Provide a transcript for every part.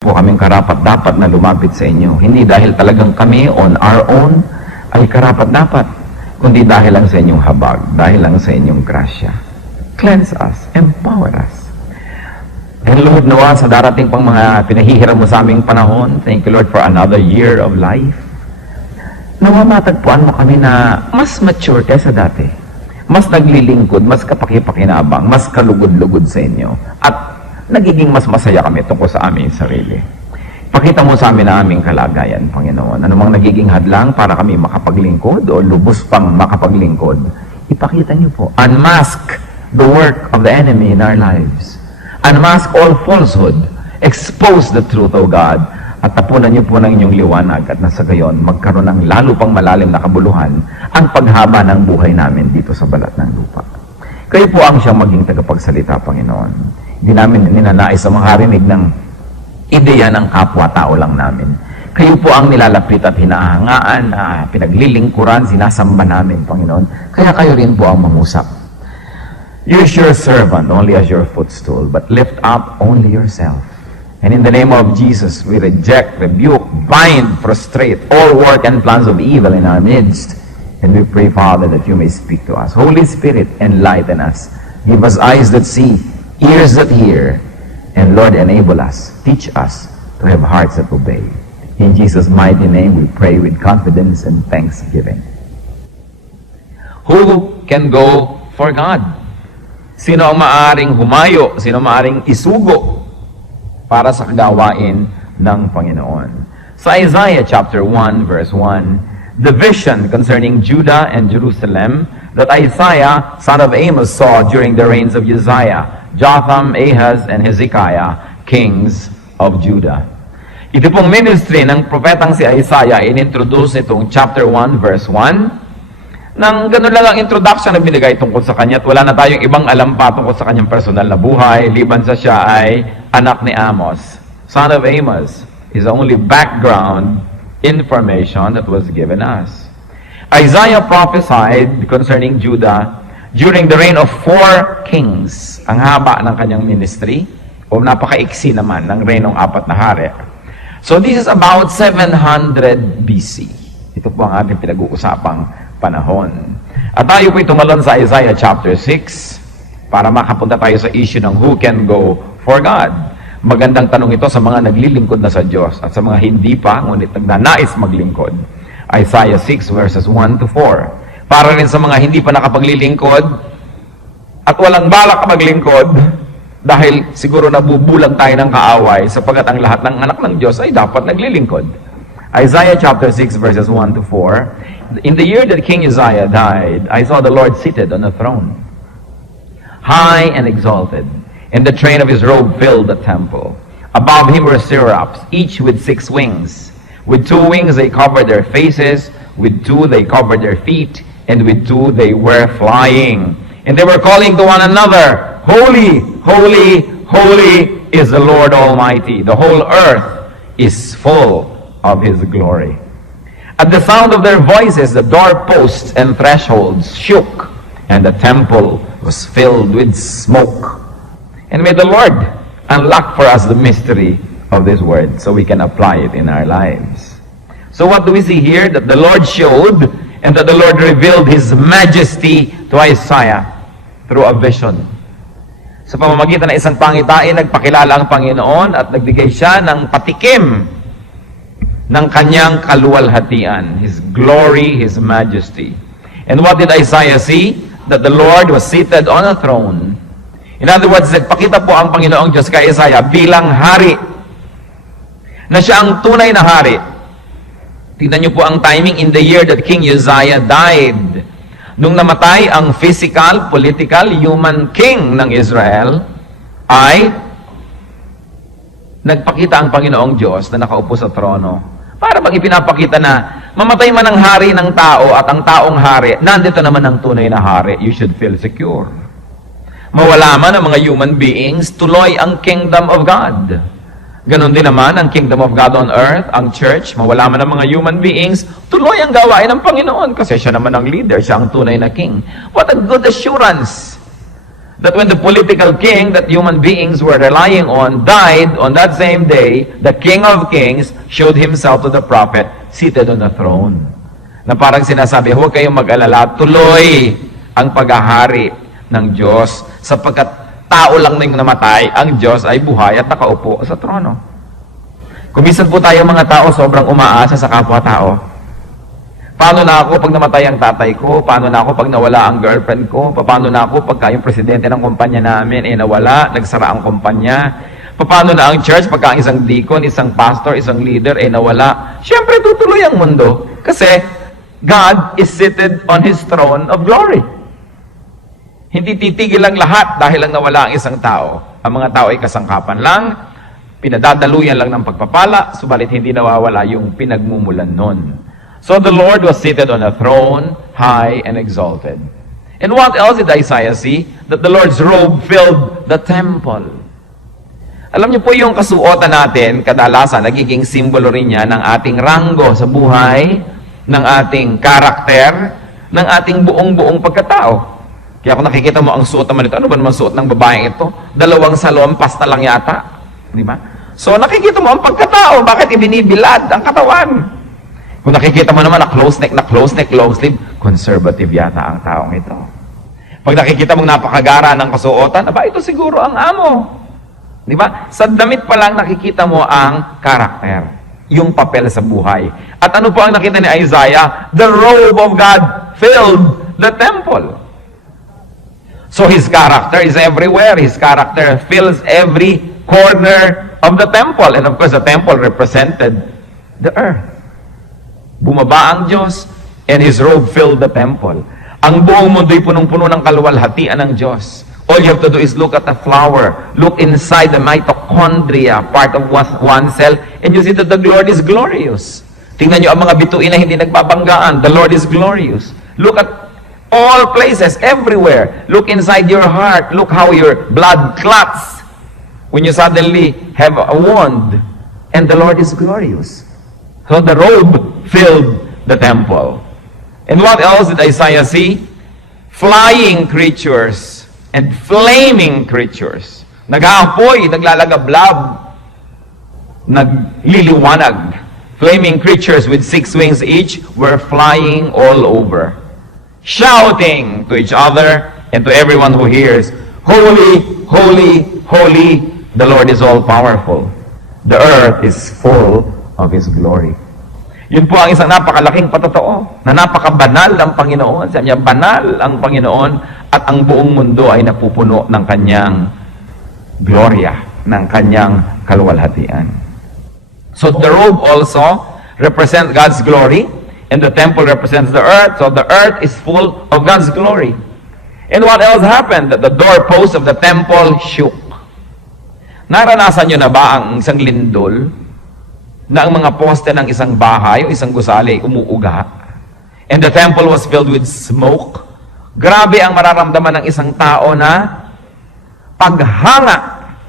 po kaming karapat-dapat na lumapit sa inyo. Hindi dahil talagang kami on our own ay karapat-dapat, kundi dahil lang sa inyong habag, dahil lang sa inyong grasya. Cleanse us, empower us. And Lord, nawa sa darating pang mga pinahihiram mo sa aming panahon, thank you Lord for another year of life. Nawa matagpuan mo kami na mas mature kaysa dati. Mas naglilingkod, mas kapaki-pakinabang, mas kalugod-lugod sa inyo. At nagiging mas masaya kami tungkol sa aming sarili. Pakita mo sa amin na aming kalagayan, Panginoon. Ano mang nagiging hadlang para kami makapaglingkod o lubos pang makapaglingkod, ipakita niyo po. Unmask the work of the enemy in our lives. Unmask all falsehood. Expose the truth of God. At tapunan niyo po ng inyong liwanag at nasa gayon, magkaroon ng lalo pang malalim na kabuluhan ang paghaba ng buhay namin dito sa balat ng lupa. Kayo po ang siyang maging tagapagsalita, Panginoon. Hindi namin ninanais sa makarinig ng ideya ng kapwa-tao lang namin. Kayo po ang nilalapit at hinahangaan, pinaglilingkuran, sinasamba namin, Panginoon. Kaya kayo rin po ang mangusap. Use your servant only as your footstool, but lift up only yourself. And in the name of Jesus, we reject, rebuke, bind, frustrate all work and plans of evil in our midst. And we pray, Father, that you may speak to us. Holy Spirit, enlighten us. Give us eyes that see, ears that hear, and Lord, enable us, teach us to have hearts that obey. In Jesus' mighty name, we pray with confidence and thanksgiving. Who can go for God? Sino ang maaring humayo? Sino maaring isugo para sa kagawain ng Panginoon? Sa Isaiah chapter 1, verse 1, the vision concerning Judah and Jerusalem that Isaiah, son of Amos, saw during the reigns of Uzziah, Jotham, Ahaz, and Hezekiah, kings of Judah. Ito pong ministry ng propetang si Isaiah, inintroduce itong chapter 1, verse 1. Nang ganun lang ang introduction na binigay tungkol sa kanya at wala na tayong ibang alam pa tungkol sa kanyang personal na buhay, liban sa siya ay anak ni Amos, son of Amos, is the only background information that was given us. Isaiah prophesied concerning Judah during the reign of 4 kings. Ang haba ng kanyang ministry, o napakaiksi naman ng reynong 4 na hari. So this is about 700 BC. Ito po ang ating pinag-uusapang panahon. At tayo po tumalon sa Isaiah chapter 6 para makapunta tayo sa issue ng who can go for God. Magandang tanong ito sa mga naglilingkod na sa Diyos at sa mga hindi pa, ngunit nagnanais maglingkod. Isaiah 6 verses 1 to 4. Para rin sa mga hindi pa nakapaglilingkod at walang balak maglingkod dahil siguro nabubulang tayo ng kaaway sapagkat ang lahat ng anak ng Diyos ay dapat naglilingkod. Isaiah chapter 6 verses 1 to 4. In the year that King Uzziah died, I saw the Lord seated on a throne, high and exalted, and the train of his robe filled the temple. Above him were seraphs, each with 6 wings. With 2 wings they covered their faces, with 2 they covered their feet, and with 2 they were flying. And they were calling to one another, Holy, holy, holy is the Lord Almighty. The whole earth is full of his glory. At the sound of their voices, the doorposts and thresholds shook, and the temple was filled with smoke. And may the Lord unlock for us the mystery of this word so we can apply it in our lives. So what do we see here? That the Lord showed and that the Lord revealed His majesty to Isaiah through a vision. Sa pamamagitan ng isang pangitain, nagpakilala ang Panginoon at nagbigay siya ng patikim ng kanyang kaluwalhatian, His glory, His majesty. And what did Isaiah see? That the Lord was seated on a throne. In other words, nagpakita po ang Panginoong Diyos kay Isaiah bilang hari, na siya ang tunay na hari. Tingnan niyo po ang timing in the year that King Uzziah died. Nung namatay ang physical, political, human king ng Israel, ay nagpakita ang Panginoong Diyos na nakaupo sa trono. Para bang ipinapakita na mamatay man ang hari ng tao at ang taong hari, nandito naman ang tunay na hari. You should feel secure. Mawala man ang mga human beings, tuloy ang kingdom of God. Ganon din naman ang kingdom of God on earth, ang church, mawala man ang mga human beings, tuloy ang gawain ng Panginoon kasi siya naman ang leader, siya ang tunay na king. What a good assurance that when the political king that human beings were relying on died on that same day, the King of Kings showed himself to the prophet seated on the throne. Na parang sinasabi, huwag kayong mag-alala, tuloy ang paghahari ng Diyos sapagkat tao lang na yung namatay, ang Diyos ay buhay at nakaupo sa trono. Kumisan po tayo mga tao sobrang umaasa sa kapwa-tao. Paano na ako pag namatay ang tatay ko? Paano na ako pag nawala ang girlfriend ko? Paano na ako pagka yung presidente ng kumpanya namin nawala, nagsara ang kumpanya? Paano na ang church pagka isang deacon, isang pastor, isang leader nawala? Siyempre tutuloy ang mundo kasi God is seated on His throne of glory. Hindi titigil ang lahat dahil lang nawala ang isang tao. Ang mga tao ay kasangkapan lang, pinadadaluyan lang ng pagpapala, subalit hindi nawawala yung pinagmumulan nun. So the Lord was seated on a throne, high and exalted. And what else did Isaiah see? That the Lord's robe filled the temple. Alam niyo po yung kasuotan natin, kadalasan, nagiging simbolo rin niya ng ating ranggo sa buhay, ng ating karakter, ng ating buong-buong pagkatao. Kaya kung nakikita mo ang suot naman ito, ano ba naman suot ng babaeng ito? 2 salompas na lang yata. Di ba? So nakikita mo ang pagkatao, bakit ibinibilad ang katawan? Kung nakikita mo naman na close neck, long sleeve, conservative yata ang taong ito. Pag nakikita mong napakagara ng kasuotan, aba, ito siguro ang amo. Di ba? Sa damit pa lang nakikita mo ang karakter, yung papel sa buhay. At ano po ang nakita ni Isaiah? The robe of God filled the temple. So his character is everywhere. His character fills every corner of the temple. And of course, the temple represented the earth. Bumaba ang Diyos, and His robe filled the temple. Ang buong mundo'y punong-puno ng kaluwalhatian ng Diyos. All you have to do is look at a flower, look inside the mitochondria, part of one cell, and you see that the Lord is glorious. Tingnan nyo ang mga bituin na hindi nagbabanggaan. The Lord is glorious. Look at all places, everywhere. Look inside your heart. Look how your blood clots when you suddenly have a wound. And the Lord is glorious. So the robe filled the temple. And what else did Isaiah see? Flying creatures and flaming creatures. Nag-aapoy, naglalagablab, nagliliwanag. Flaming creatures with 6 wings each were flying all over, shouting to each other and to everyone who hears, Holy, holy, holy, the Lord is all-powerful. The earth is full of His glory. Yun po ang isang napakalaking patotoo, na napakabanal ang Panginoon. Sabi niya, banal ang Panginoon at ang buong mundo ay napupuno ng Kanyang gloria, ng Kanyang kaluwalhatian. So the robe also represents God's glory, and the temple represents the earth. So the earth is full of God's glory. And what else happened? That the doorpost of the temple shook. Naranasan niyo na ba ang isang lindol na ang mga poste ng isang bahay o isang gusali umuuga? And the temple was filled with smoke. Grabe ang mararamdaman ng isang tao na paghanga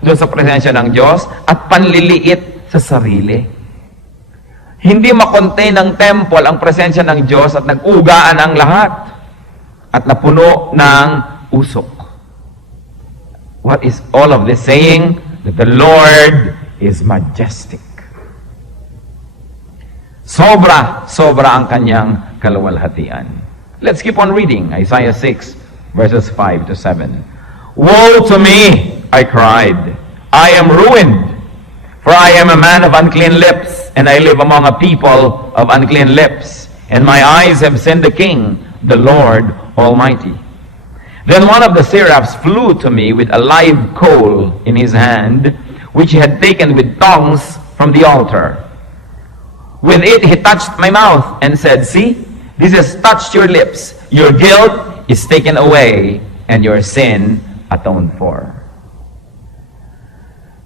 doon sa presensya ng Diyos at panliliit sa sarili. Hindi makontain ng temple ang presensya ng Diyos at nag-ugaan ang lahat at napuno ng usok. What is all of this saying? That the Lord is majestic. Sobra ang kanyang kaluwalhatian. Let's keep on reading. Isaiah 6, verses 5 to 7. Woe to me, I cried. I am ruined, for I am a man of unclean lips, and I live among a people of unclean lips. And my eyes have seen the King, the Lord Almighty. Then one of the seraphs flew to me with a live coal in his hand, which he had taken with tongs from the altar. With it he touched my mouth and said, See, this has touched your lips. Your guilt is taken away and your sin atoned for.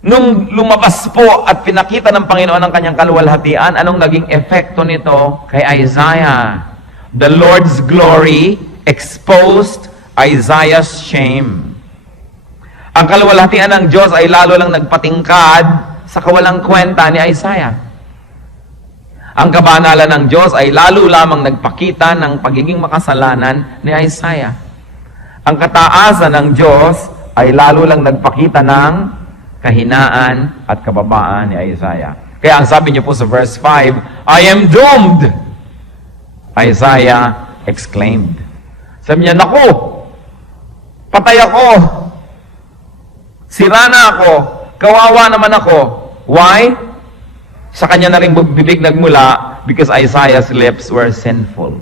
Nung lumabas po at pinakita ng Panginoon ang kanyang kaluwalhatian, anong naging epekto nito kay Isaiah? The Lord's glory exposed Isaiah's shame. Ang kaluwalhatian ng Diyos ay lalo lang nagpatingkad sa kawalang kwenta ni Isaiah. Ang kabanalan ng Diyos ay lalo lamang nagpakita ng pagiging makasalanan ni Isaiah. Ang kataasan ng Diyos ay lalo lang nagpakita ng kahinaan at kababaan ni Isaiah. Kaya ang sabi niyo po sa verse 5, I am doomed! Isaiah exclaimed. Sabi niya, naku! Patay ako! Sira na ako! Kawawa naman ako! Why? Sa kanya na rin bibig nagmula because Isaiah's lips were sinful.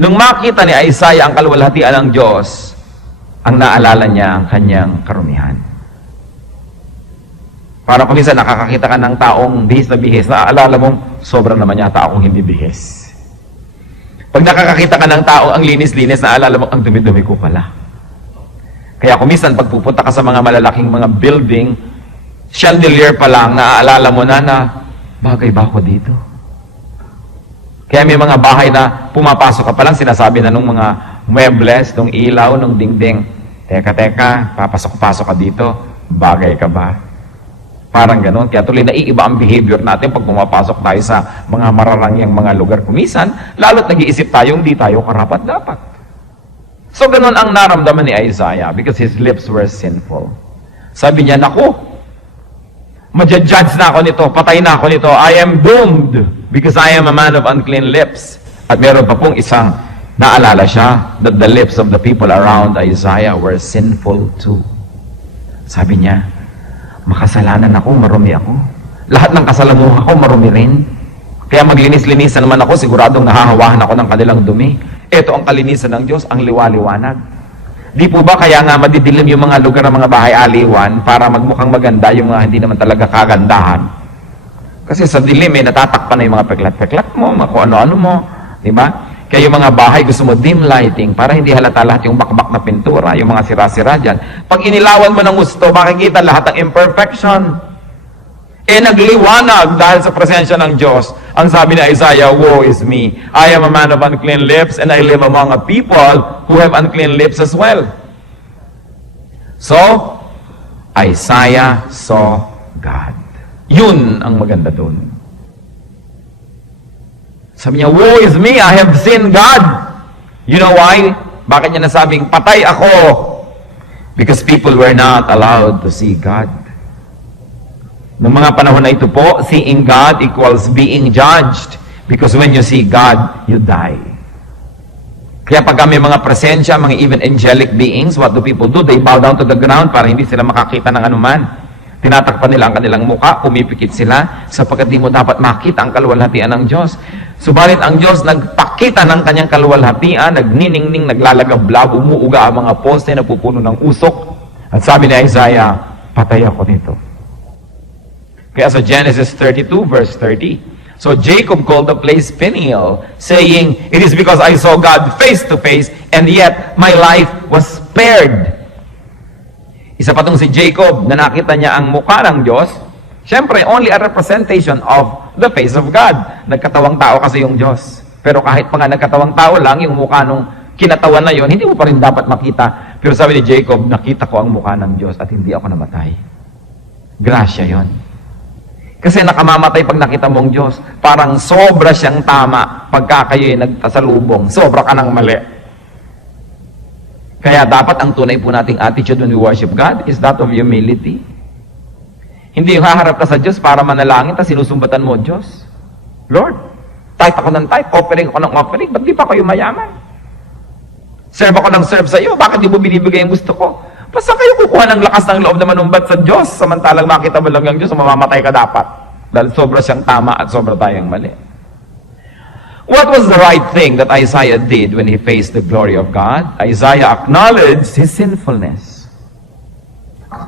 Nung makita ni Isaiah ang kaluwalhatian ng Diyos, ang naalala niya ang kanyang karumihan. Para kung minsan nakakakita ka ng taong bihis, naaalala mong sobrang naman yata akong hindi bihis. Pag nakakakita ka ng tao ang linis-linis, naalala mo ang dumi-dumi ko pala. Kaya kung minsan pag pupunta ka sa mga malalaking mga building, chandelier pa lang, naaalala mo na bagay ba ako dito? Kaya may mga bahay na pumapasok ka pa lang, sinasabi na nung mga muebles, nung ilaw, nung dingding, teka, papasok-pasok ka dito, bagay ka ba? Parang ganon. Kaya tuloy naiiba ang behavior natin pag pumapasok tayo sa mga mararangyang mga lugar. Kumisan, lalo't nag-iisip tayo, hindi tayo karapat-dapat. So ganon ang naramdaman ni Isaiah because his lips were sinful. Sabi niya, naku, madja-judge na ako nito, patay na ako nito, I am doomed because I am a man of unclean lips. At meron pa pong isang naalala siya that the lips of the people around Isaiah were sinful too. Sabi niya, makasalanan ako, marumi ako. Lahat ng kasalamuha ko, marumi rin. Kaya maglinis-linisan naman ako, siguradong nahahawahan ako ng kanilang dumi. Ito ang kalinisan ng Diyos, ang liwa-liwanag. Di po ba kaya nga madidilim yung mga lugar ng mga bahay-aliwan para magmukhang maganda yung mga hindi naman talaga kagandahan? Kasi sa dilim, natatakpan na yung mga peklat-peklat mo, kung ano-ano mo. Di ba? Kaya yung mga bahay, gusto mo dim lighting para hindi halata lahat yung bakbak na pintura, yung mga sira-sira dyan. Pag inilawan mo ng gusto, makikita lahat ng imperfection. Nagliwanag dahil sa presensya ng Diyos. Ang sabi ni Isaiah, woe is me. I am a man of unclean lips and I live among a people who have unclean lips as well. So, Isaiah saw God. Yun ang maganda doon. Sabi niya, woe is me, I have seen God. You know why? Bakit niya nasabing, patay ako? Because people were not allowed to see God. Noong mga panahon na ito po, seeing God equals being judged. Because when you see God, you die. Kaya pag may mga presensya, mga even angelic beings, what do people do? They bow down to the ground para hindi sila makakita ng anuman. Tinatakpan nila ang kanilang muka, pumipikit sila, sapagkat di mo dapat makita ang kaluwalhatian ng Diyos. Subalit ang Diyos nagpakita ng kanyang kaluwalhatian, nagniningning, naglalagablab, umuuga ang mga poste na pupuno ng usok. At sabi ni Isaiah, patay ako nito. Kaya sa Genesis 32 verse 30, so Jacob called the place Peniel, saying, it is because I saw God face to face, and yet my life was spared. Isa pa tong si Jacob na nakita niya ang mukha ng Diyos. Siyempre, only a representation of the face of God. Nagkatawang tao kasi yung Diyos. Pero kahit pa nga nagkatawang tao lang, yung mukha nung kinatawan na yon, hindi mo pa rin dapat makita. Pero sabi ni Jacob, nakita ko ang mukha ng Diyos at hindi ako namatay. Grasya yon. Kasi nakamamatay pag nakita mong Diyos. Parang sobra siyang tama pagka kayo'y nagtasalubong. Sobra ka ng mali. Kaya dapat ang tunay po nating attitude when we worship God is that of humility. Hindi yung haharap ka sa Diyos para manalangin, tapos sinusumbatan mo, Diyos, Lord, type ako ng type, offering ako ng offering, ba't di pa kayo mayaman? Serve ako ng serve sa iyo, bakit di mo binibigay ang gusto ko? Basta kayo kukuha ng lakas ng loob na manumbat sa Diyos, samantalang makita mo lang yung Diyos, mamamatay ka dapat. Dahil sobra siyang tama at sobra tayong mali. What was the right thing that Isaiah did when he faced the glory of God? Isaiah acknowledged his sinfulness.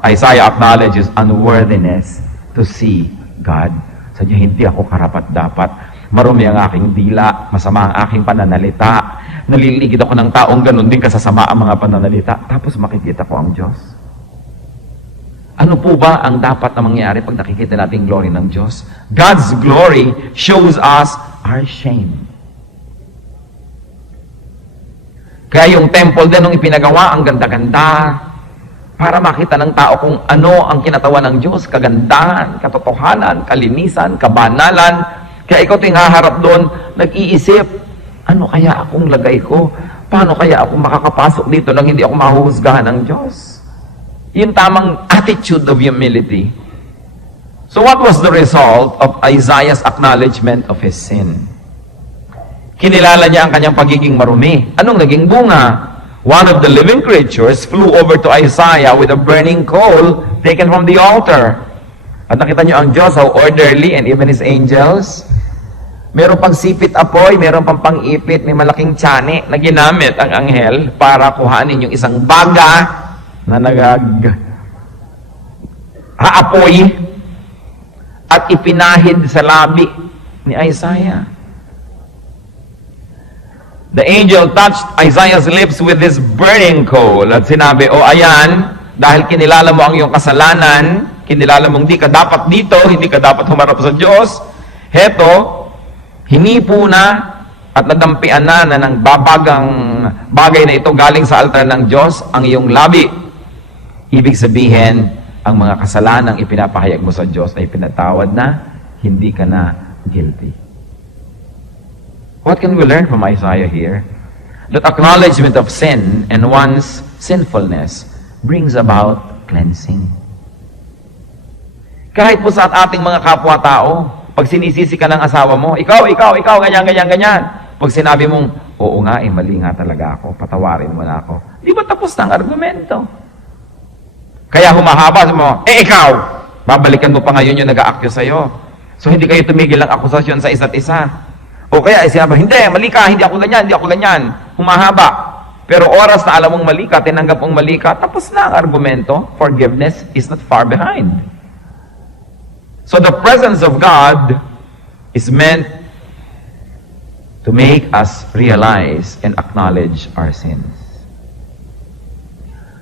Isaiah acknowledged his unworthiness to see God. Sadya, hindi ako karapat-dapat. Marumi ang aking dila, masama ang aking pananalita. Naliligid ako ng taong ganun din kasasama ang mga pananalita. Tapos makikita ko ang Diyos. Ano po ba ang dapat na mangyari pag nakikita natin glory ng Diyos? God's glory shows us our shame. Kaya yung temple din nung ipinagawa, ang ganda-ganda, para makita ng tao kung ano ang kinatawan ng Diyos, kagandahan, katotohanan, kalinisan, kabanalan. Kaya ikaw ting haharap doon, nag-iisip, ano kaya akong lagay ko? Paano kaya ako makakapasok dito nang hindi ako mahuhusgahan ng Diyos? Yung tamang attitude of humility. So what was the result of Isaiah's acknowledgement of his sin? Kinilala niya ang kanyang pagiging marumi. Anong naging bunga? One of the living creatures flew over to Isaiah with a burning coal taken from the altar. At nakita niyo ang Diyos, how orderly, and even his angels. Meron pang sipit apoy, meron pang pang-ipit, may malaking tiyane na ginamit ang anghel para kuhanin yung isang baga na haapoy at ipinahid sa labi ni Isaiah. The angel touched Isaiah's lips with this burning coal at sinabi, "O ayan, dahil kinilala mo ang iyong kasalanan, kinilala mong di ka dapat dito, hindi ka dapat humarap sa Diyos, heto, hinipo na at nadampian na ng babagang bagay na ito galing sa altar ng Diyos, ang iyong labi." Ibig sabihin, ang mga kasalanang ipinapahayag mo sa Diyos ay pinatawad na, hindi ka na guilty. What can we learn from Isaiah here? That acknowledgement of sin and one's sinfulness brings about cleansing. Kahit po sa ating mga kapwa-tao, pag sinisisi ka ng asawa mo, ikaw, ganyan. Pag sinabi mong, oo nga, mali nga talaga ako, patawarin mo na ako. Di ba tapos na ang argumento? Kaya humahaba mo, ikaw, babalikan mo pa ngayon yung nag-a-accuse sa'yo. So hindi kayo tumigil ng akusasyon sa isa't isa. O kaya sinabi, hindi, mali ka, hindi ako ganyan. Humahaba. Pero oras na alam mong mali ka, tinanggap mong mali ka, tapos na ang argumento. Forgiveness is not far behind. So the presence of God is meant to make us realize and acknowledge our sins.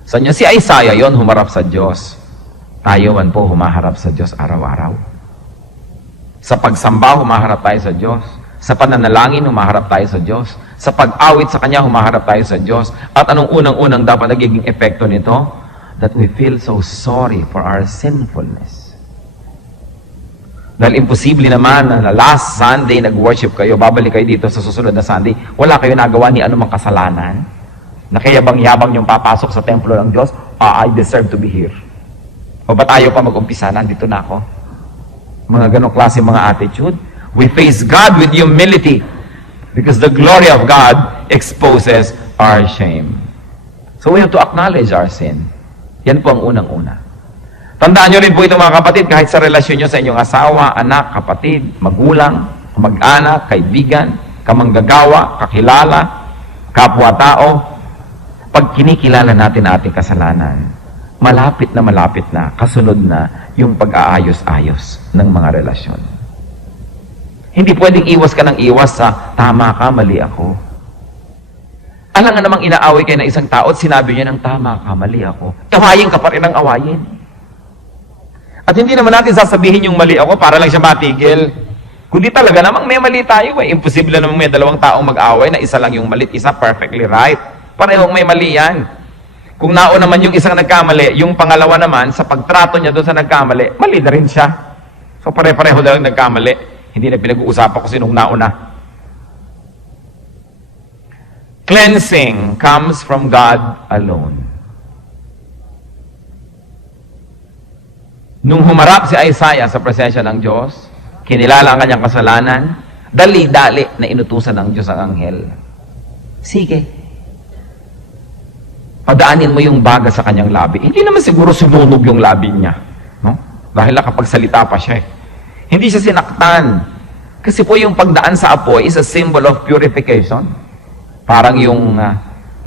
Sa niya si Isaiah yon humarap sa Diyos. Tayo man po humaharap sa Diyos araw-araw. Sa pagsamba, humaharap tayo sa Diyos. Sa pananalangin, humaharap tayo sa Diyos. Sa pag-awit sa Kanya, humaharap tayo sa Diyos. At anong unang-unang dapat nagiging epekto nito? That we feel so sorry for our sinfulness. Dahil imposible naman na last Sunday nag-worship kayo, babalik kayo dito sa susunod na Sunday, wala kayo nagawa ni anumang kasalanan, na kaya bang-yabang yung papasok sa templo ng Diyos, I deserve to be here. O ba tayo pa mag-umpisa, nandito na ako? Mga ganong klase mga attitude. We face God with humility because the glory of God exposes our shame. So we have to acknowledge our sin. Yan po ang unang-una. Tandaan nyo rin po ito mga kapatid, kahit sa relasyon nyo sa inyong asawa, anak, kapatid, magulang, mag-anak, kaibigan, kamanggagawa, kakilala, kapwa-tao, pag kinikilala natin ating kasalanan, malapit na, kasunod na yung pag-aayos-ayos ng mga relasyon. Hindi pwedeng iwas ka ng iwas sa tama ka, mali ako. Alam nga namang inaaway kayo ng isang tao at sinabi niya ng tama ka, mali ako. Awayin ka pa rin ang awayin. At hindi naman natin sasabihin yung mali ako para lang siya matigil. Kundi talaga namang may mali tayo. Imposible namang may dalawang taong mag-away na isa lang yung mali, isa perfectly right. Parehong may mali yan. Kung nauna naman yung isang nagkamali, yung pangalawa naman, sa pagtrato niya doon sa nagkamali, mali na rin siya. So pare-pareho na lang nagkamali. Hindi na pinag-uusapan ko sinong nauna. Cleansing comes from God alone. Nung humarap si Isaiah sa presensya ng Diyos, kinilala ang kanyang kasalanan, dali-dali na inutusan ng Diyos ang anghel. Sige. Padaanin mo yung baga sa kanyang labi. Hindi naman siguro sununog yung labi niya. No? Dahil nakapagsalita pa siya. Hindi siya sinaktan. Kasi po yung pagdaan sa apoy is a symbol of purification. Parang yung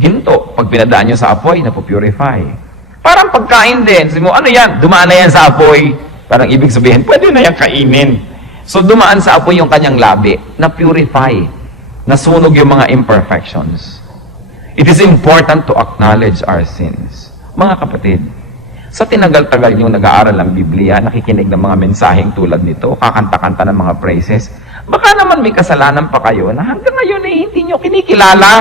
ginto, pag pinadaan nyo sa apoy, napupurify. Parang pagkain din. Sabi mo, ano yan? Dumaan na yan sa apoy. Parang ibig sabihin, pwede na yan kainin. So dumaan sa apoy yung kanyang labi, na purify. Nasunog yung mga imperfections. It is important to acknowledge our sins. Mga kapatid, sa tinagal-tagal yung nag-aaral ng Biblia, nakikinig ng mga mensaheng tulad nito, kakanta-kanta ng mga praises, baka naman may kasalanan pa kayo na hanggang ngayon hindi nyo kinikilala.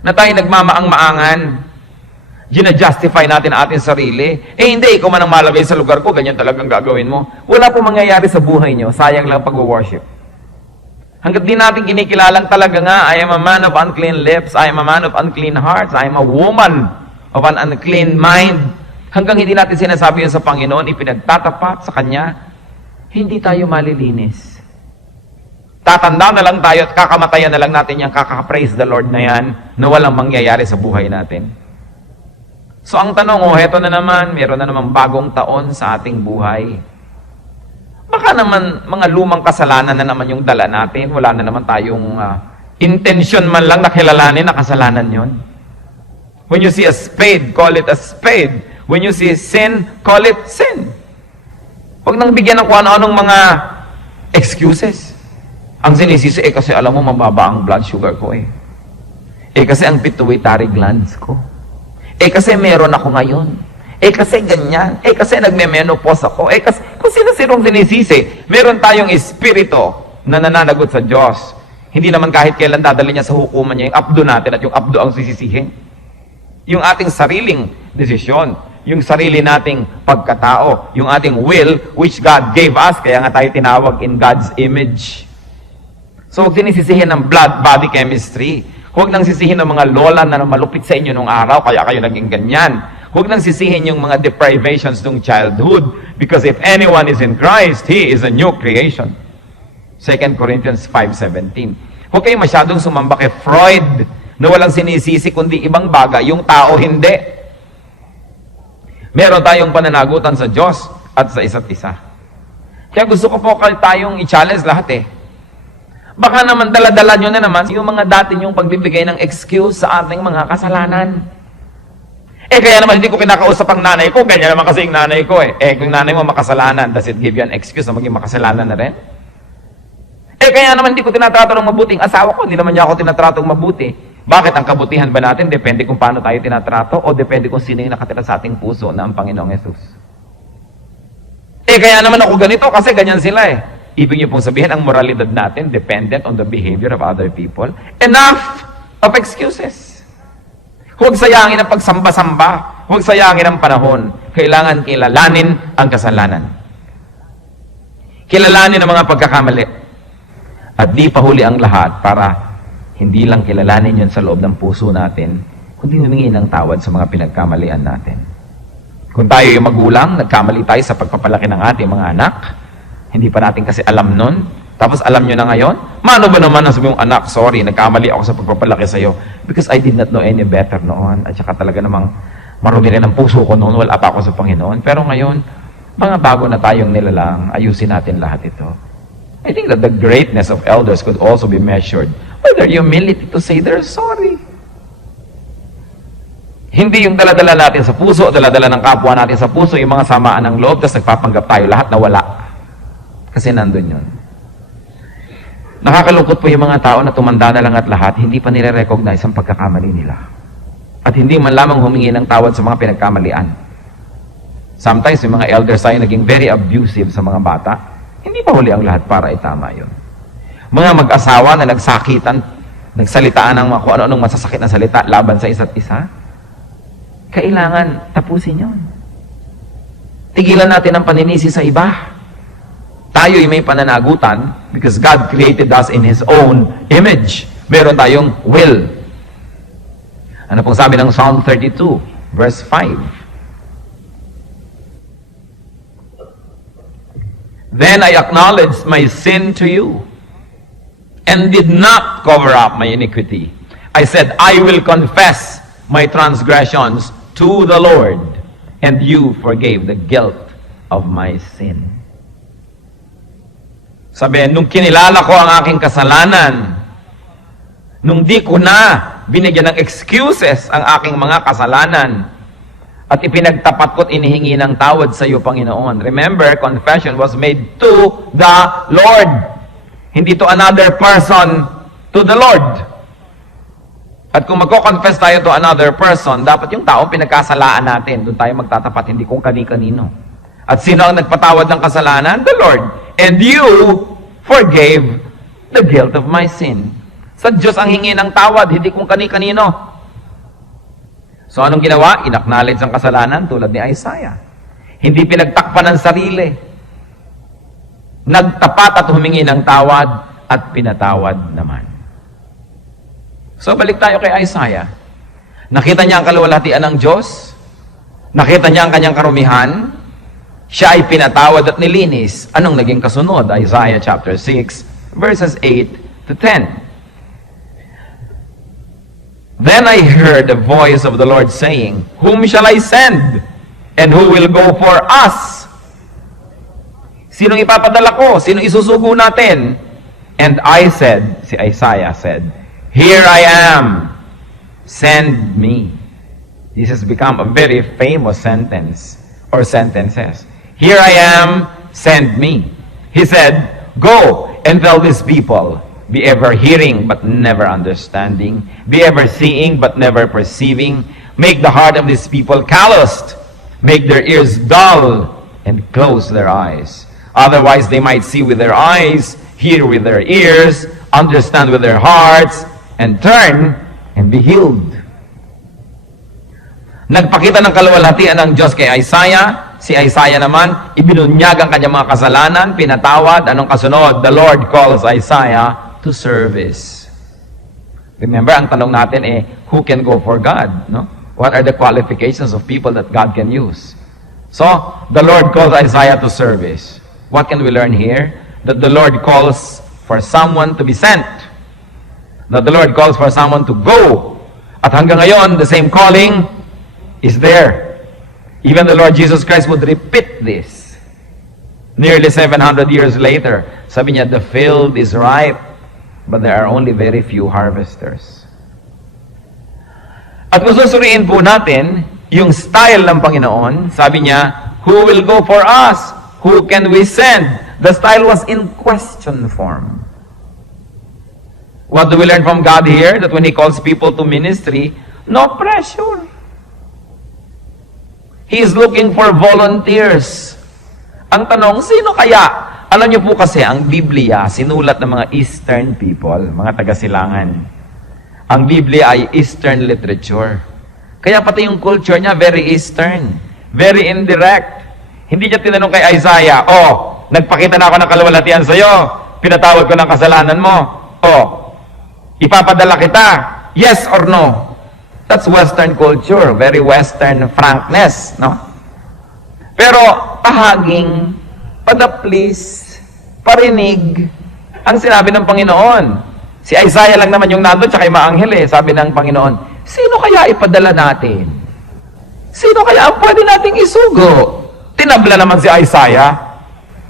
Na tayo nagmamaang-maangan, gina-justify natin ang ating sarili. Hindi, ikaw man ang malagay sa lugar ko, ganyan talagang gagawin mo. Wala po mangyayari sa buhay nyo, sayang lang pag-worship. Hanggat di natin kinikilalang talaga nga, I am a man of unclean lips, I am a man of unclean hearts, I am a woman of an unclean mind. Hanggang hindi natin sinasabi yun sa Panginoon, ipinagtatapat sa Kanya, hindi tayo malilinis. Tatanda na lang tayo at kakamatayan na lang natin yung kaka-praise the Lord na yan na walang mangyayari sa buhay natin. So ang tanong, heto na naman, meron na naman bagong taon sa ating buhay. Baka naman mga lumang kasalanan na naman yung dala natin, wala na naman tayong intention man lang na kilalanin na kasalanan yon. When you see a spade, call it a spade. When you see sin, call it sin. Huwag nang bigyan ng kung ano-anong mga excuses. Ang sinisisi, kasi alam mo, mababa ang blood sugar ko kasi ang pituitary glands ko. Kasi meron ako ngayon. Kasi ganyan. Kasi nagme-menopause ako. Kasi, kung sino-sinong sinisisi, meron tayong espiritu na nananagot sa Diyos. Hindi naman kahit kailan dadali niya sa hukuman niya yung abdo natin at yung abdo ang sisisihin. Yung ating sariling desisyon, yung sarili nating pagkatao, yung ating will, which God gave us, kaya nga tayo tinawag in God's image. So, huwag sinisisihin ng blood body chemistry. Huwag nang sisihin ng mga lola na malupit sa inyo nung araw, kaya kayo naging ganyan. Huwag nang sisihin yung mga deprivations ng childhood. Because if anyone is in Christ, he is a new creation. 2 Corinthians 5:17. Huwag kayong masyadong sumamba kay Freud na walang sinisisi kundi ibang bagay. Yung tao, hindi. Meron tayong pananagutan sa Diyos at sa isa't isa. Kaya gusto ko po tayong i-challenge lahat Baka naman dala-dala nyo na naman yung mga dati yung pagbibigay ng excuse sa ating mga kasalanan. Kaya naman hindi ko kinakausap ang nanay ko, ganyan naman kasi yung nanay ko kung nanay mo makasalanan, does it give you an excuse na maging makasalanan na rin? Kaya naman hindi ko tinatrato ng mabuting asawa ko, hindi naman niya ako tinatrato ng mabuti. Bakit? Ang kabutihan ba natin depende kung paano tayo tinatrato o depende kung sino yung nakatira sa ating puso na ang Panginoong Yesus? Kaya naman ako ganito kasi ganyan sila Ibig niyo pong sabihin, ang moralidad natin dependent on the behavior of other people. Enough of excuses. Huwag sayangin ang pagsamba-samba. Huwag sayangin ang panahon. Kailangan kilalanin ang kasalanan. Kilalanin ang mga pagkakamali. At di pa huli ang lahat para hindi lang kilalanin yun sa loob ng puso natin, kundi humingi ng tawad sa mga pinagkamalian natin. Kung tayo yung magulang, nagkamali tayo sa pagpapalaki ng ating mga anak, hindi pa natin kasi alam nun. Tapos alam nyo na ngayon, mano ba naman ang sabi mong anak, sorry, nagkamali ako sa pagpapalaki sa'yo because I did not know any better noon. At saka talaga namang marumi rin ang puso ko noon, wala pa ako sa Panginoon. Pero ngayon, mga bago na tayong nilalang, ayusin natin lahat ito. I think that the greatness of elders could also be measured by their humility to say they're sorry. Hindi yung dala-dala natin sa puso, dala-dala ng kapwa natin sa puso, yung mga samaan ng loob, tapos nagpapanggap tayo lahat na wala. Kasi nandun yun. Nakakalungkot po yung mga tao na tumanda na lang at lahat, hindi pa nire-recognize ang pagkakamali nila. At hindi man lamang humingi ng tawad sa mga pinagkamalian. Sometimes yung mga elders ay naging very abusive sa mga bata, hindi pa huli ang lahat para itama yun. Mga mag-asawa na nagsakitan, nagsalitaan ng mga kung ano-anong masasakit na salita laban sa isa't isa, kailangan tapusin yun. Tigilan natin ang paninisi sa iba. Tayo ay may pananagutan because God created us in His own image. Meron tayong will. Ano pong sabi ng Psalm 32, verse 5? Then I acknowledged my sin to you and did not cover up my iniquity. I said, I will confess my transgressions to the Lord, and you forgave the guilt of my sin. Sabi, nung kinilala ko ang aking kasalanan, nung di ko na binigyan ng excuses ang aking mga kasalanan, at ipinagtapat ko't inihingi ng tawad sa iyo, Panginoon. Remember, confession was made to the Lord. Hindi to another person, to the Lord. At kung magko-confess tayo to another person, dapat yung taong pinagkasalaan natin, doon tayo magtatapat, hindi kung kani-kanino. At sino ang nagpatawad ng kasalanan? The Lord. And you forgave the guilt of my sin. Sa Diyos ang hingi ng tawad, hindi kung kani-kanino. So anong ginawa? Inacknowledge ang kasalanan tulad ni Isaiah. Hindi pinagtakpan ng sarili. Nagtapat at humingi ng tawad at pinatawad naman. So balik tayo kay Isaiah. Nakita niya ang kaluwalhatian ng Diyos. Nakita niya ang kanyang karumihan. Siya ay pinatawad at nilinis. Anong naging kasunod? Isaiah chapter 6, verses 8 to 10. Then I heard the voice of the Lord saying, Whom shall I send? And who will go for us? Sinong ipapadala ko? Sinong isusugo natin? And I said, si Isaiah said, Here I am, send me. This has become a very famous sentence, or sentences. Here I am, send me. He said, Go and tell these people, be ever hearing but never understanding, be ever seeing but never perceiving, make the heart of these people calloused, make their ears dull, and close their eyes. Otherwise they might see with their eyes, hear with their ears, understand with their hearts, and turn and be healed. Nagpakita ng kaluwalhatian ng Diyos kay Isaiah. Si Isaiah naman, ibinunyag ang kanyang mga kasalanan, pinatawad. Anong kasunod? The Lord calls Isaiah to service. Remember, ang tanong natin who can go for God? No? What are the qualifications of people that God can use? So, the Lord calls Isaiah to service. What can we learn here? That the Lord calls for someone to be sent. That the Lord calls for someone to go. At hanggang ngayon, the same calling is there. Even the Lord Jesus Christ would repeat this. Nearly 700 years later, sabi niya, the field is ripe, but there are only very few harvesters. At kung susuriin po natin, yung style ng Panginoon, sabi niya, who will go for us? Who can we send? The style was in question form. What do we learn from God here? That when He calls people to ministry, no pressure. He is looking for volunteers. Ang tanong, sino kaya? Alam niyo po kasi, ang Biblia, sinulat ng mga Eastern people, mga taga-silangan. Ang Biblia ay Eastern literature. Kaya pati yung culture niya, very Eastern. Very indirect. Hindi niya tinanong kay Isaiah, nagpakita na ako ng kaluwalhatian sa'yo. Pinatawad ko ng kasalanan mo. Ipapadala kita. Yes or no? That's Western culture, very Western frankness, no? Pero, pahaging, padaplis, parinig, ang sinabi ng Panginoon. Si Isaiah lang naman yung nandun, tsaka yung maanghel sabi ng Panginoon, sino kaya ipadala natin? Sino kaya ang pwede nating isugo? Tinabla naman si Isaiah,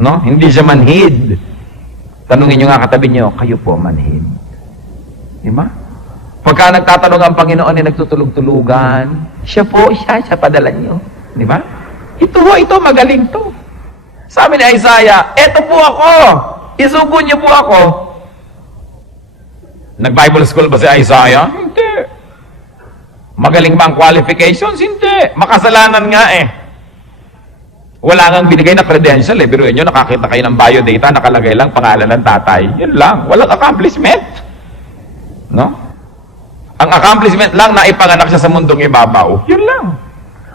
no? Hindi siya manhid. Tanungin nyo nga katabi nyo, kayo po manhid. Di ba? Pagka nagtatanong ang Panginoon ay nagtutulog-tulugan, siya padala nyo. Di ba? Ito, magaling to. Sabi ni Isaiah, eto po ako. Isugo niyo po ako. Nag-Bible school ba si Isaiah? Hindi. Magaling ba ang qualifications? Hindi. Makasalanan nga Wala kang binigay na credential Biruin nyo, nakakita kayo ng biodata, nakalagay lang pangalan ng tatay. Yun lang. Walang accomplishment. No? Ang accomplishment lang na ipanganak siya sa mundong ibabaw. Yun lang.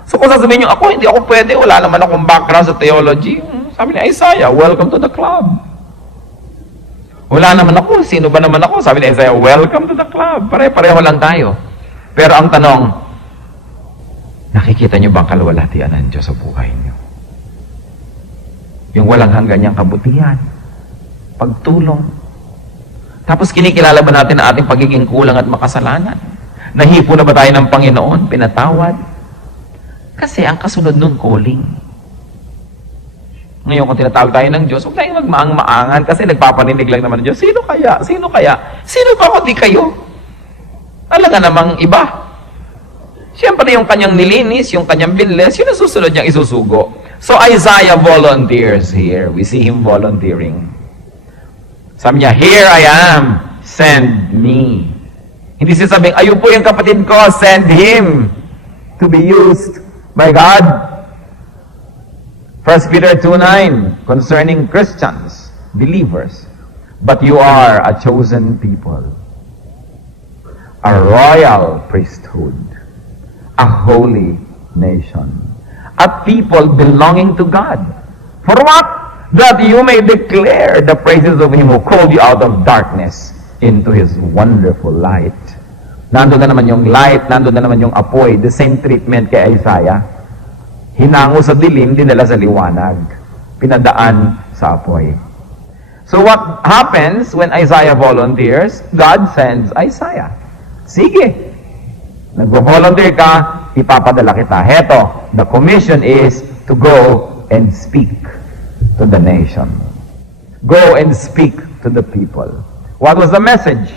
So kung sasabihin nyo, hindi ako pwede, wala naman akong background sa theology. Sabi ni Isaiah, welcome to the club. Wala naman ako, sino ba naman ako? Sabi ni Isaiah, welcome to the club. Pare-pareho lang tayo. Pero ang tanong, nakikita nyo ba ang kaluwalhatian ng Diyos sa buhay nyo? Yung walang hanggan niyang kabutihan, pagtulong. Tapos kinikilala ba natin ang ating pagiging kulang at makasalanan? Nahipo na ba tayo ng Panginoon? Pinatawad? Kasi ang kasunod nun, calling. Ngayon kung tinatawag tayo ng Diyos, huwag tayong magmaang-maangan kasi nagpapaninig lang naman ng Diyos. Sino kaya? Sino kaya? Sino ba kundi kayo? Talaga namang iba. Siyempre yung kanyang nilinis, yung kanyang binles, yun ang susunod niyang isusugo. So Isaiah volunteers here. We see him volunteering. Sabi niya, here I am, send me. Hindi siya sabing, ayun po yung kapatid ko, send him to be used by God. 1 Peter 2:9, concerning Christians, believers, but you are a chosen people, a royal priesthood, a holy nation, a people belonging to God. For what? That you may declare the praises of Him who called you out of darkness into His wonderful light. Nandun na naman yung light, nandun na naman yung apoy. The same treatment kay Isaiah. Hinango sa dilim, dinala sa liwanag. Pinadaan sa apoy. So what happens when Isaiah volunteers? God sends Isaiah. Sige. Nag-volunteer ka, ipapadala kita. Heto, the commission is to go and speak to the nation. Go and speak to the people. What was the message?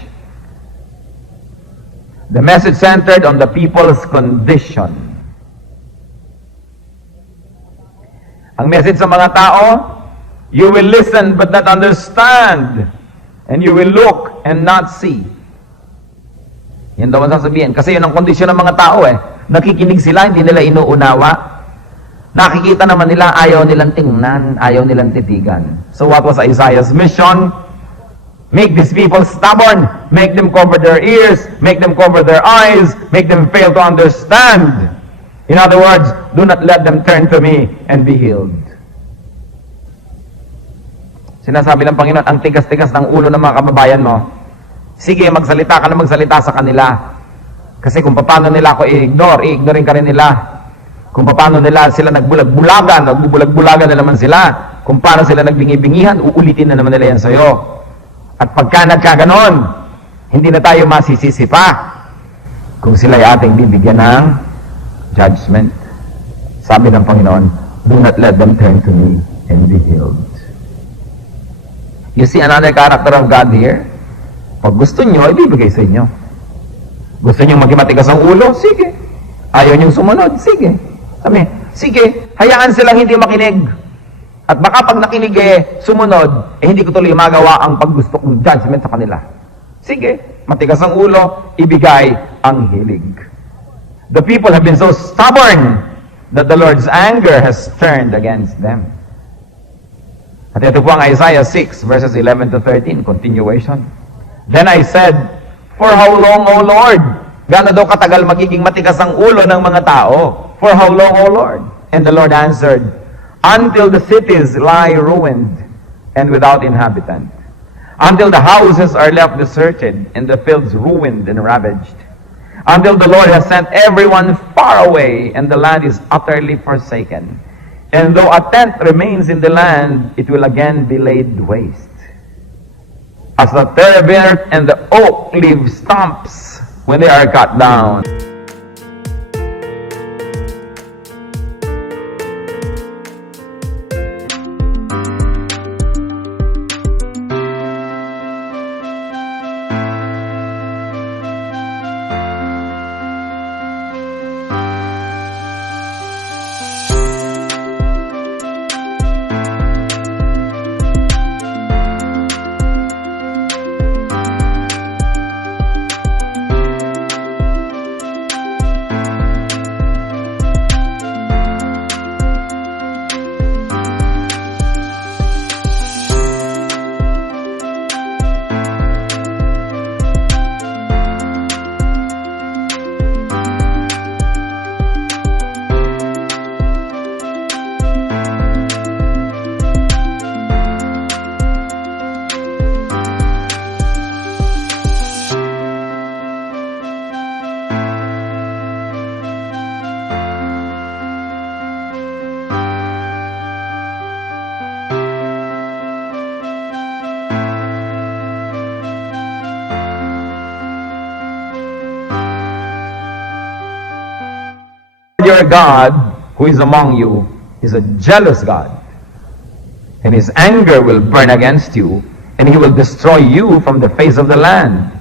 The message centered on the people's condition. Ang message sa mga tao, you will listen but not understand. And you will look and not see. Yan daw ang sasabihin. Kasi yun ang kondisyon ng mga tao eh. Nakikinig sila, hindi nila inuunawa. Nakikita naman nila, ayaw nilang tingnan, ayaw nilang titigan. So what was Isaiah's mission? Make these people stubborn. Make them cover their ears. Make them cover their eyes. Make them fail to understand. In other words, do not let them turn to me and be healed. Sinasabi ng Panginoon, ang tigas-tigas ng ulo ng mga kababayan mo. Sige, magsalita ka na magsalita sa kanila. Kasi kung paano nila ako i-ignore ka rin nila. Kung paano nila sila nagbulag-bulagan na naman sila. Kung paano sila nagbingi-bingihan, uulitin na naman nila yan sa'yo. At pagka nagkaganon, hindi na tayo masisisi pa kung sila ay ating bibigyan ng judgment. Sabi ng Panginoon, do not let them turn to me and be healed. You see another character of God here? Pag gusto nyo, ibibigay sa inyo. Gusto nyo maging matigas ang ulo? Sige. Ayaw nyo sumunod? Sige. Sabi, sige, hayaan silang hindi makinig. At baka pag nakinig sumunod, hindi ko tuloy magawa ang paggusto kong judgment sa kanila. Sige, matigas ang ulo, ibigay ang hilig. The people have been so stubborn that the Lord's anger has turned against them. At ito po ang Isaiah 6, verses 11 to 13, continuation. Then I said, for how long, O Lord? Gaano daw katagal magiging matigas ang ulo ng mga tao? For how long, O Lord? And the Lord answered, until the cities lie ruined and without inhabitant, until the houses are left deserted and the fields ruined and ravaged, until the Lord has sent everyone far away and the land is utterly forsaken. And though a tent remains in the land, it will again be laid waste. As the terebinth and the oak leave stumps when they are cut down. Your God, who is among you, is a jealous God, and his anger will burn against you, and he will destroy you from the face of the land.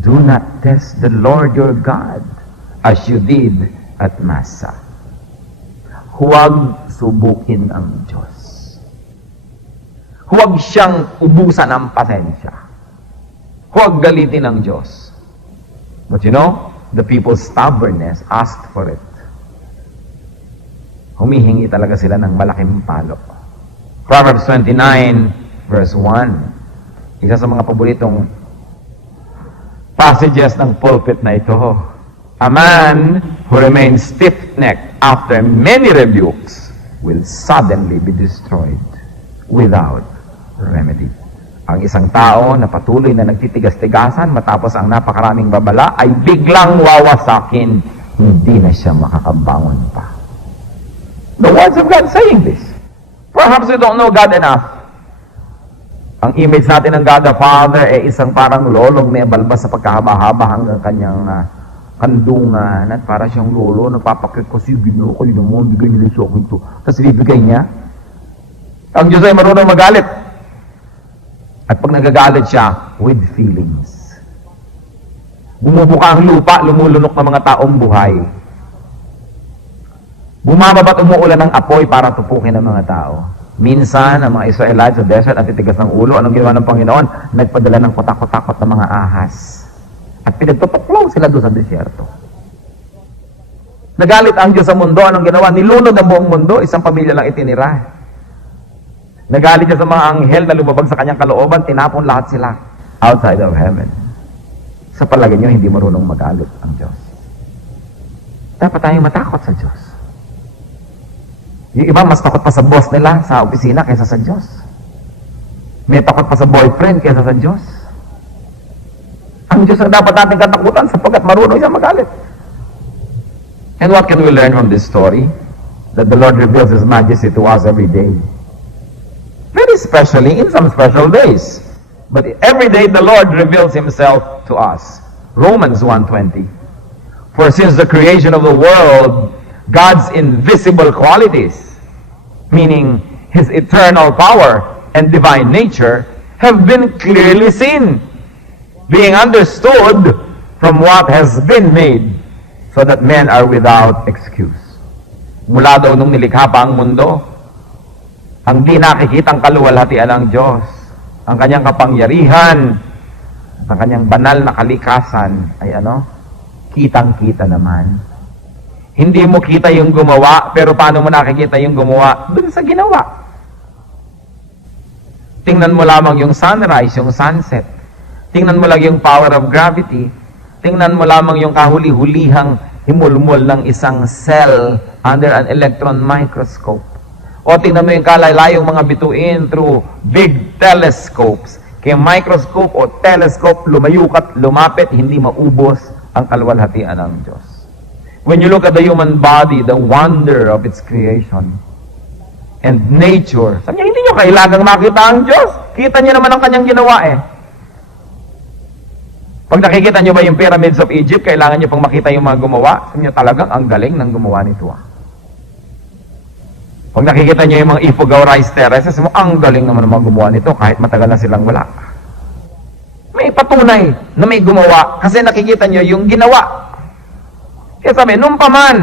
Do not test the Lord your God as you did at Massa. Huwag subukin ang Diyos. Huwag siyang ubusan ng pasensya. Huwag galitin ang Diyos. But you know, the people's stubbornness asked for it. Humihingi talaga sila ng malaking palo. Proverbs 29, verse 1. Isa sa mga paboritong passages ng pulpit na ito. A man who remains stiff-necked after many rebukes will suddenly be destroyed without remedy. Ang isang tao na patuloy na nagtitigas-tigasan matapos ang napakaraming babala ay biglang wawasakin. Hindi na siya makakabangon pa. The words of God saying this. Perhaps we don't know God enough. Ang image natin ng God the Father ay isang parang lolong may balbas sa pagkahaba-haba hanggang kanyang kandungan at para siyang lolo, nagpapakit ko si Ginoo, kayo naman, bigay niyo sa akin ito. Tapos bibigay niya. Ang Diyos ay marunong magalit. At pag nagagalit siya, with feelings. Bumubuka ang lupa, lumulunok ng mga taong buhay. Bumababa at umuulan ng apoy para tupukin ang mga tao. Minsan, ang mga Israelites sa desert at titigas ng ulo, anong ginawa ng Panginoon? Nagpadala ng kotak-kotakot ng mga ahas. At pinagtutuklaw sila doon sa desyerto. Nagalit ang Diyos sa mundo, anong ginawa? Nilunod ang buong mundo, isang pamilya lang itinira. Nagalit siya sa mga anghel na lumabag sa kanyang kalooban, tinapon lahat sila outside of heaven. Sa palagay niyo, hindi marunong magalit ang Diyos. Dapat tayong matakot sa Diyos. Yung iba, mas takot pa sa boss nila sa opisina kaysa sa Diyos. May takot pa sa boyfriend kaysa sa Diyos. Ang Diyos ang dapat natin katakutan sapagkat marunong siya magalit. And what can we learn from this story? That the Lord reveals His majesty to us every day. Very especially in some special days. But every day the Lord reveals Himself to us. Romans 1:20. For since the creation of the world, God's invisible qualities, meaning His eternal power and divine nature, have been clearly seen, being understood from what has been made, so that men are without excuse. Mula daw nung nilikha pa ang mundo, ang di nakikitang kaluwalhatian ng Diyos, ang kanyang kapangyarihan, ang kanyang banal na kalikasan, ay kitang-kita naman. Hindi mo kita yung gumawa, pero paano mo nakikita yung gumawa? Doon sa ginawa. Tingnan mo lamang yung sunrise, yung sunset. Tingnan mo lang yung power of gravity. Tingnan mo lamang yung kahuli-hulihang himulmol ng isang cell under an electron microscope. O tingnan mo yung kalalayong mga bituin through big telescopes. Kaya microscope o telescope, lumayukat, lumapit, hindi maubos ang kaluwalhatian ng Diyos. When you look at the human body, the wonder of its creation and nature, sabi niya, hindi nyo kailangang makita ang Diyos. Kita niyo naman ang kanyang ginawa eh. Pag nakikita niyo ba yung pyramids of Egypt, kailangan niyo pang makita yung mga gumawa. Sabi niya, talagang ang galing ng gumawa nito ah. Pag nakikita niyo yung mga Ifugao rice terraces, sabi mo, ang galing naman ng mga gumawa nito kahit matagal na silang wala. May patunay na may gumawa kasi nakikita niyo yung ginawa. Kaya sabi, nung paman,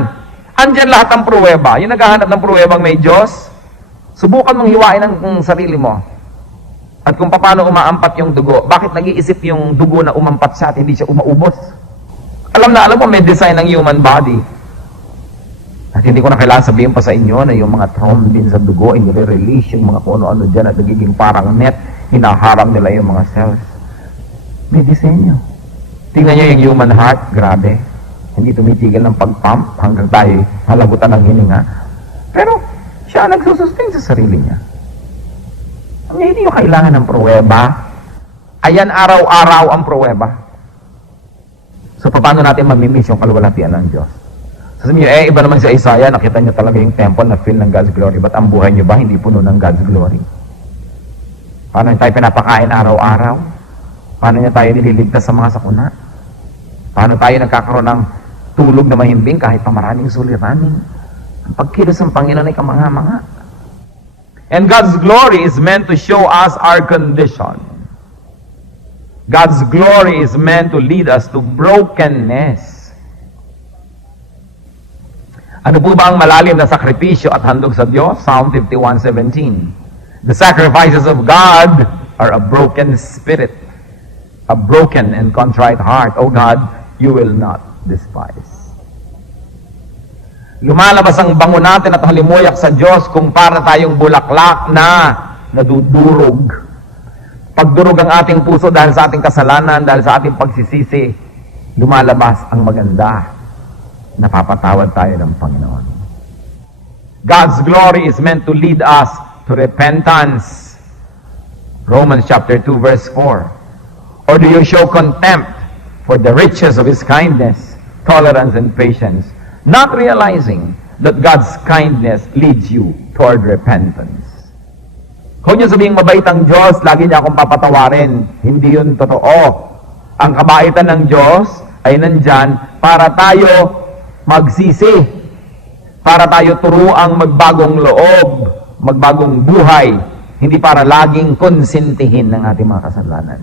andyan lahat ng pruweba. Yung naghahanap ng pruwebang may Diyos, subukan mong hiwain ang sarili mo. At kung paano umaampat yung dugo, bakit nag-iisip yung dugo na umampat siya at hindi siya umaubos? Alam mo, may design ng human body. At hindi ko na kailangan sabihin pa sa inyo na yung mga thrombin sa dugo, i-release yung mga kung ano-ano dyan at nagiging parang net, hinaharang nila yung mga cells. May disenyo. Tingnan nyo yung human heart, grabe. Hindi tumitigil ng pag-pump hanggang tayo halagutan ng hininga. Pero siya nagsusustain sa sarili niya. Hindi nyo kailangan ng pruweba. Ayan araw-araw ang pruweba. So paano natin mamimiss yung kaluwalhatian ng Diyos? Sabi niyo, iba naman si Isaiah, nakita niyo talaga yung temple na fill ng God's glory. Ba't ang buhay niyo ba hindi puno ng God's glory? Paano tayo pinapakain araw-araw? Paano niya tayo nililigtas sa mga sakuna? Paano tayo nagkakaroon ng tulog na mahimbing kahit pa maraming suliranin? Ang pagkilos ng Panginoon ay kamanga-manga. And God's glory is meant to show us our condition. God's glory is meant to lead us to brokenness. Ano po ba ang malalim na sakripisyo at handog sa Diyos? Psalm 51:17. The sacrifices of God are a broken spirit, a broken and contrite heart. O God, you will not despise. Lumalabas ang bango natin at halimuyak sa Diyos kung para tayong bulaklak na nadudurog. Pagdurog ang ating puso dahil sa ating kasalanan, dahil sa ating pagsisisi, lumalabas ang maganda. Napapatawad tayo ng Panginoon. God's glory is meant to lead us to repentance. Romans chapter 2 verse 4. Or do you show contempt for the riches of His kindness, tolerance, and patience, not realizing that God's kindness leads you toward repentance? Kung niyo sabihing mabait ang Diyos, lagi niya akong papatawarin. Hindi yun totoo. Ang kabaitan ng Diyos ay nandyan para tayo magsisi, para tayo turuang magbagong loob, magbagong buhay, hindi para laging konsentihin ng ating mga kasalanan.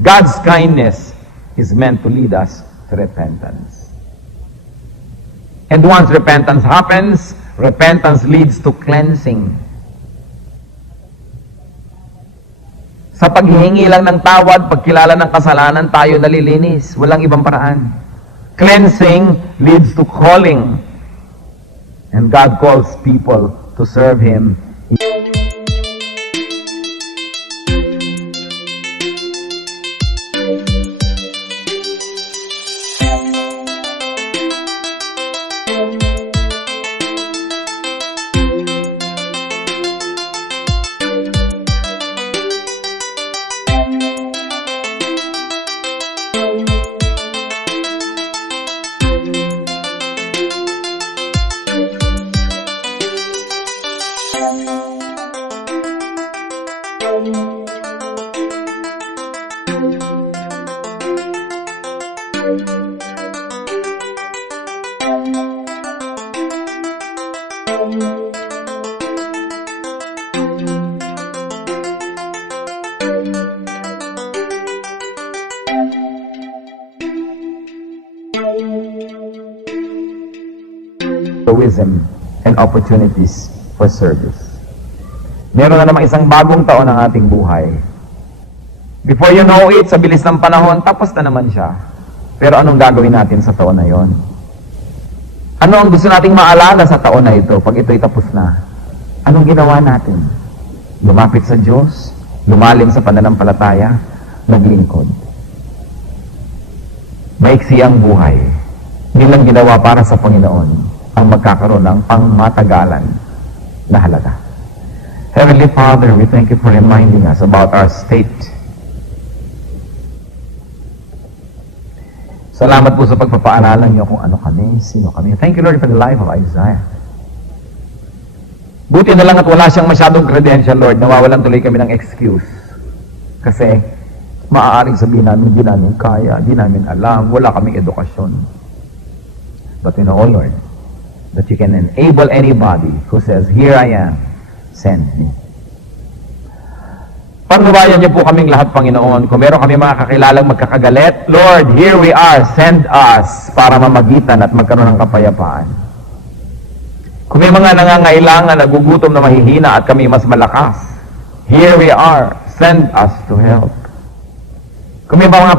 God's kindness is meant to lead us to repentance. And once repentance happens, repentance leads to cleansing. Sa paghihingi lang ng tawad, pagkilala ng kasalanan, tayo nalilinis. Walang ibang paraan. Cleansing leads to calling. And God calls people to serve Him. Wisdom and opportunities for service. Meron na namang isang bagong taon ng ating buhay. Before you know it, sa bilis ng panahon, tapos na naman siya. Pero anong gagawin natin sa taon na yon? Ano ang gusto nating maalala sa taon na ito pag ito'y tapos na? Anong ginawa natin? Lumapit sa Diyos, lumalim sa pananampalataya, naglingkod. Maiksi ang buhay. Nilang ginawa para sa Panginoon ang magkakaroon ng pangmatagalan na halaga. Heavenly Father, we thank you for reminding us about our state. Salamat po sa pagpapaalala niyo kung ano kami, sino kami. Thank you, Lord, for the life of Isaiah. Buti na lang at wala siyang masyadong credential, Lord. Nawawalan tuloy kami ng excuse. Kasi maaaring sabihin namin, di namin kaya, di namin alam, wala kaming edukasyon. But we know, Lord, that you can enable anybody who says, "Here I am, send me." Pagbabayan niyo po kaming lahat, Panginoon. Kung meron kami mga kakilalang magkakagalit, Lord, here we are, send us para mamagitan at magkaroon ng kapayapaan. Kung may mga nangangailangan, nagugutom na mahihina at kami mas malakas, here we are, send us to help. Kung may mga